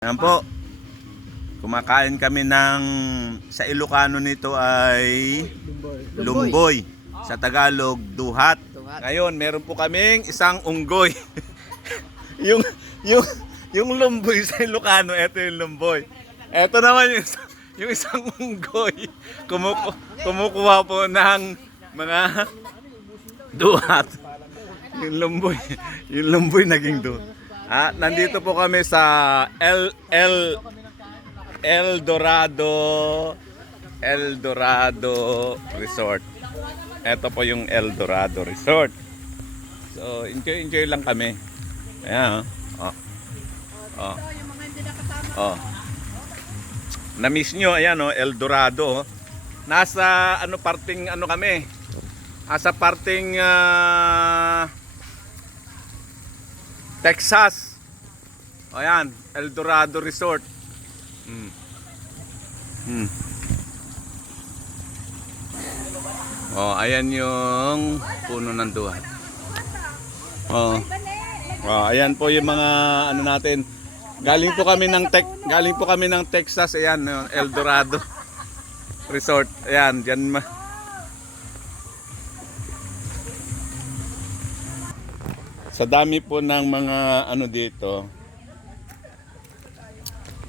Ayan po, kumakain kami ng, sa Ilocano nito ay lumboy. Sa Tagalog, duhat. Ngayon, meron po kaming isang unggoy. yung, yung, yung lumboy sa Ilocano, ito yung lumboy. Ito naman yung isang unggoy. Kumukuha po ng mga duhat. Yung lumboy naging duhat. Nandito po kami sa El Dorado Resort. Ito po yung El Dorado Resort. So, enjoy lang kami. Ayan, oh. Oh. Oh. Na-miss nyo, ayan, oh, El Dorado. Nasa parting kami? Nasa parting Texas. Ayan, El Dorado Resort. Oh, ayan yung puno ng duhat. Oh. Oh, ayan po yung mga natin. Galing po kami ng Texas, ayan, El Dorado Resort. Ayan, diyan sa dami po ng mga dito.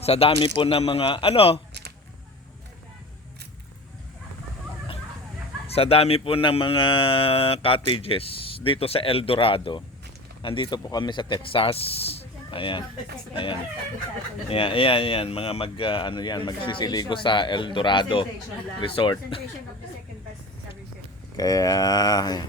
Sa dami po ng mga sa dami po ng mga cottages dito sa El Dorado. Andito po kami sa Texas. Ayan. Ayan, mga magsisiligo sa El Dorado Resort. Kaya